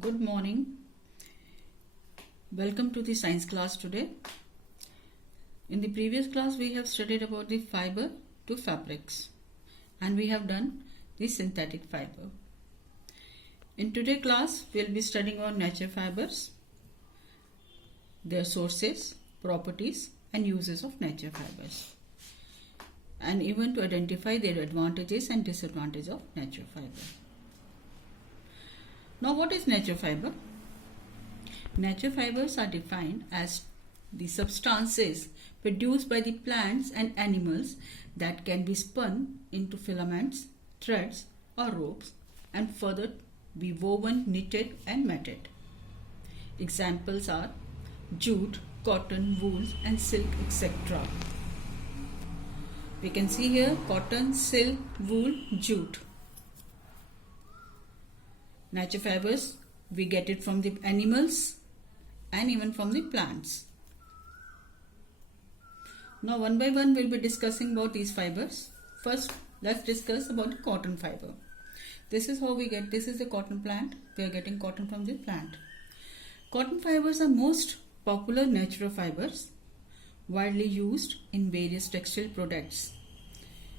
Good morning. Welcome to the science class today. In the previous class, we have studied about the fiber to fabrics and we have done the synthetic fiber. In today's class, we will be studying about natural fibers, their sources, properties and uses of natural fibers, and even to identify their advantages and disadvantages of natural fiber. Now, what is natural fiber? Natural fibers are defined as the substances produced by the plants and animals that can be spun into filaments, threads or ropes and further be woven, knitted and matted. Examples are jute, cotton, wool and silk, etc. We can see here cotton, silk, wool, jute. Natural fibers, we get it from the animals and even from the plants. Now one by one we'll be discussing about these fibers. First, let's discuss about the cotton fiber. This is how we get, this is the cotton plant. We are getting cotton from the plant. Cotton fibers are most popular natural fibers, widely used in various textile products.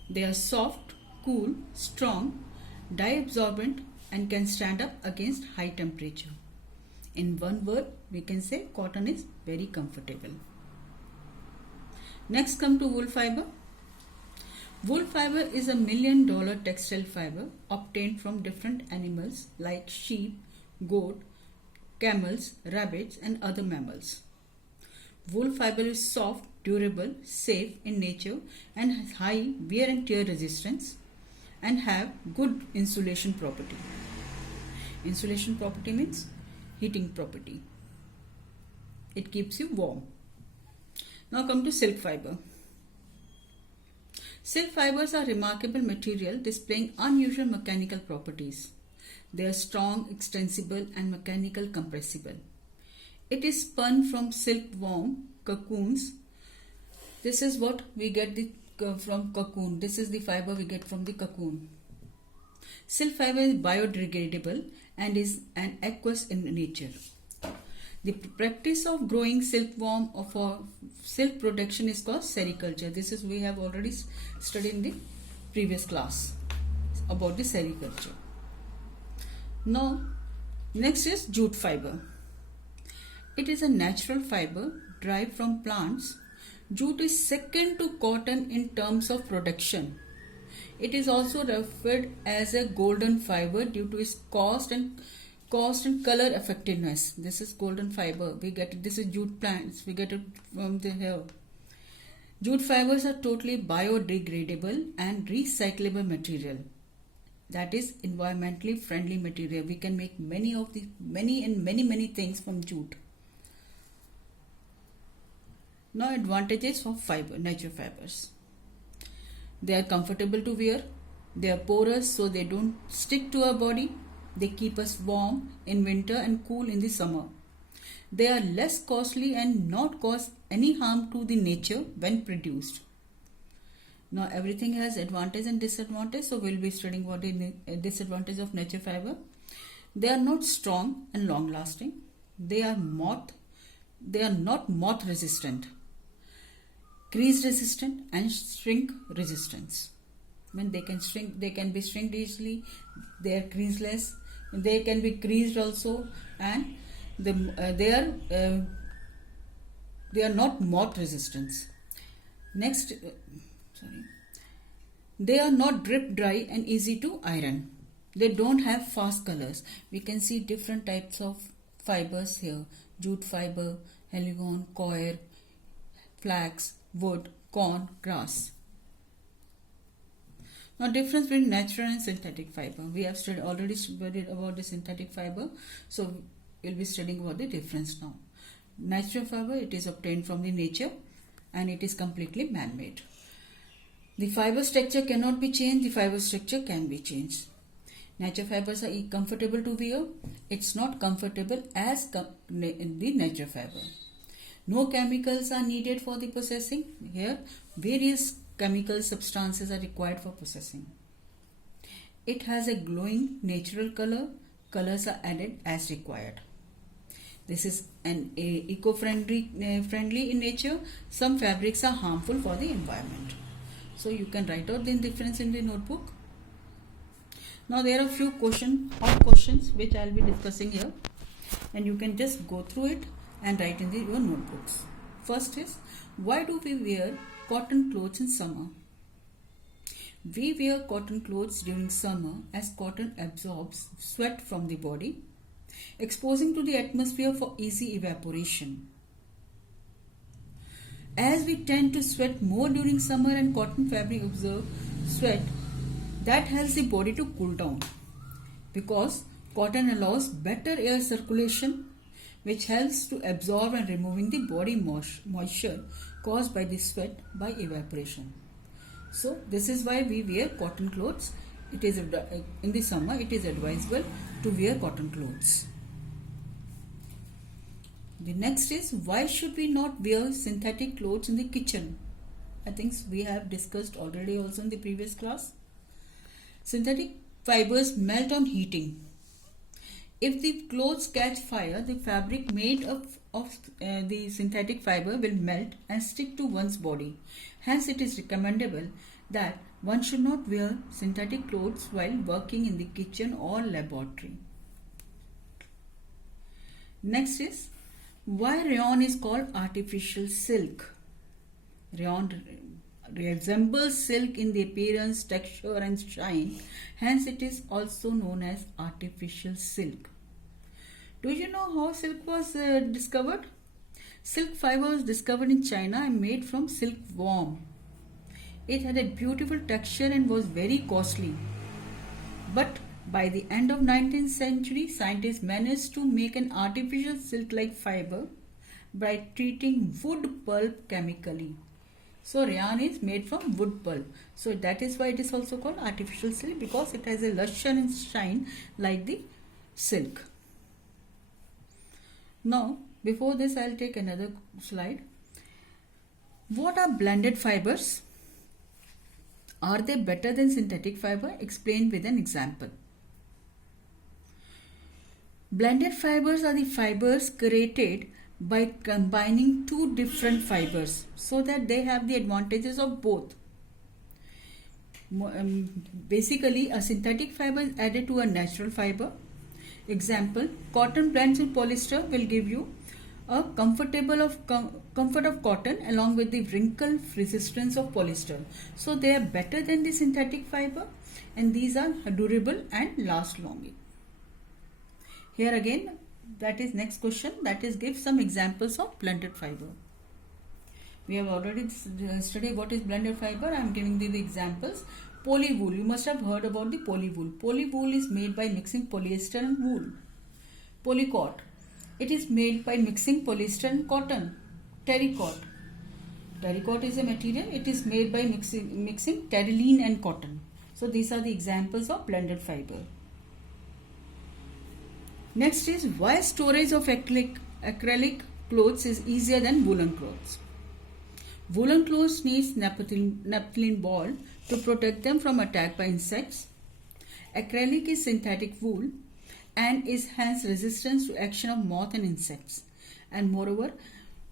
They are soft, cool, strong, dye-absorbent and can stand up against high temperature. In one word, we can say cotton is very comfortable. Next come to wool fiber. Wool fiber is a $1 million textile fiber obtained from different animals like sheep, goat, camels, rabbits and other mammals. Wool fiber is soft, durable, safe in nature and has high wear and tear resistance and have good insulation property. Insulation property means heating property. It keeps you warm. Now come to silk fiber. Silk fibers are remarkable material displaying unusual mechanical properties. They are strong, extensible and mechanical compressible. It is spun from silkworm cocoons. This is what we get from cocoon. This is the fiber we get from the cocoon. Silk fiber is biodegradable and is an aqueous in nature. The practice of growing silkworm for silk production is called sericulture. This is we have already studied in the previous class about the sericulture. Now, next is jute fiber. It is a natural fiber derived from plants. Jute is second to cotton in terms of production. It is also referred as a golden fiber due to its cost and color effectiveness. This is golden fiber. We get it. This is jute plants. We get it from the hair. Jute fibers are totally biodegradable and recyclable material. That is environmentally friendly material. We can make many things from jute. Now advantages of fiber, natural fibers. They are comfortable to wear. They are porous so they don't stick to our body. They keep us warm in winter and cool in the summer. They are less costly and not cause any harm to the nature when produced. Now everything has advantage and disadvantage, so we'll be studying what the disadvantage of natural fiber. They are not strong and long lasting. They are not moth resistant, crease resistant and shrink resistance. When they can be shrinked easily. They are creaseless. They can be creased also, and they are not moth resistant. Next, they are not drip dry and easy to iron. They don't have fast colors. We can see different types of fibers here: jute fiber, heligon, coir, flax, wood, corn, grass. Now difference between natural and synthetic fiber. We have already studied about the synthetic fiber, so we'll be studying about the difference now. Natural fiber, it is obtained from the nature and it is completely man-made. The fiber structure cannot be changed, the fiber structure can be changed. Natural fibers are comfortable to wear. It's not comfortable as the natural fiber. No chemicals are needed for the processing. Here, various chemical substances are required for processing. It has a glowing natural color, colors are added as required. This is an eco-friendly friendly in nature. Some fabrics are harmful for the environment. So you can write out the difference in the notebook. Now there are few hot questions which I will be discussing here, and you can just go through it and write in your notebooks. First is, why do we wear cotton clothes in summer? We wear cotton clothes during summer as cotton absorbs sweat from the body, exposing to the atmosphere for easy evaporation. As we tend to sweat more during summer and cotton fabric absorbs sweat, that helps the body to cool down, because cotton allows better air circulation, which helps to absorb and removing the body moisture caused by the sweat by evaporation. So this is why we wear cotton clothes. It is in the summer it is advisable to wear cotton clothes. The next is, why should we not wear synthetic clothes in the kitchen? I think we have discussed already also in the previous class. Synthetic fibers melt on heating. If the clothes catch fire, the fabric made of the synthetic fiber will melt and stick to one's body. Hence, it is recommendable that one should not wear synthetic clothes while working in the kitchen or laboratory. Next is, why rayon is called artificial silk? Rayon resembles silk in the appearance, texture and shine. Hence, it is also known as artificial silk. Do you know how silk was discovered? Silk fiber was discovered in China and made from silkworm. It had a beautiful texture and was very costly. But by the end of 19th century, scientists managed to make an artificial silk-like fiber by treating wood pulp chemically. So rayon is made from wood pulp. So that is why it is also called artificial silk, because it has a luster and shine like the silk. Now, before this, I'll take another slide. What are blended fibers? Are they better than synthetic fiber? Explained with an example. Blended fibers are the fibers created by combining two different fibers so that they have the advantages of both. Basically, a synthetic fiber is added to a natural fiber. Example, cotton blends with polyester will give you a comfort of cotton along with the wrinkle resistance of polyester. So they are better than the synthetic fiber, and these are durable and last long. Here again, that is next question, that is, give some examples of blended fiber. We have already studied what is blended fiber. I am giving you the examples. Polywool, you must have heard about the polywool. Polywool is made by mixing polyester and wool. Polycot, it is made by mixing polyester and cotton. Terrycot, terrycot is a material, it is made by mixing terylene and cotton. So these are the examples of blended fiber. Next is, why storage of acrylic clothes is easier than woolen clothes. Woolen clothes needs naphthalene ball to protect them from attack by insects. Acrylic is synthetic wool and is hence resistant to action of moth and insects. And moreover,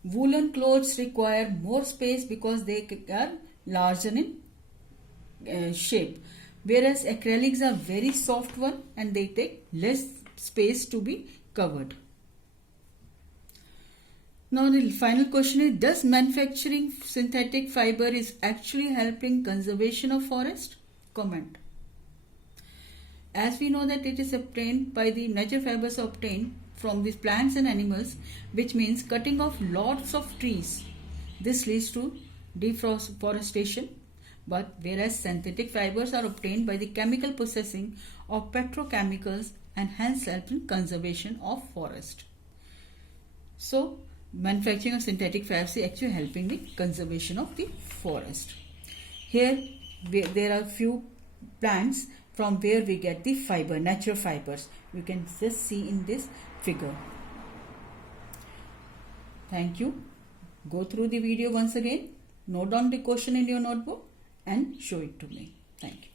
woolen clothes require more space because they are larger in shape, whereas acrylics are very soft one and they take less space to be covered. Now the final question is, does manufacturing synthetic fiber is actually helping conservation of forest? Comment. As we know that it is obtained by the natural fibers obtained from these plants and animals, which means cutting off lots of trees. This leads to deforestation, but whereas synthetic fibers are obtained by the chemical processing of petrochemicals and hence help in conservation of forest. So manufacturing of synthetic fibers is actually helping the conservation of the forest. Here there are few plants from where we get the fiber, natural fibers. You can just see in this figure. Thank you. Go through the video once again, note down the question in your notebook and show it to me. Thank you.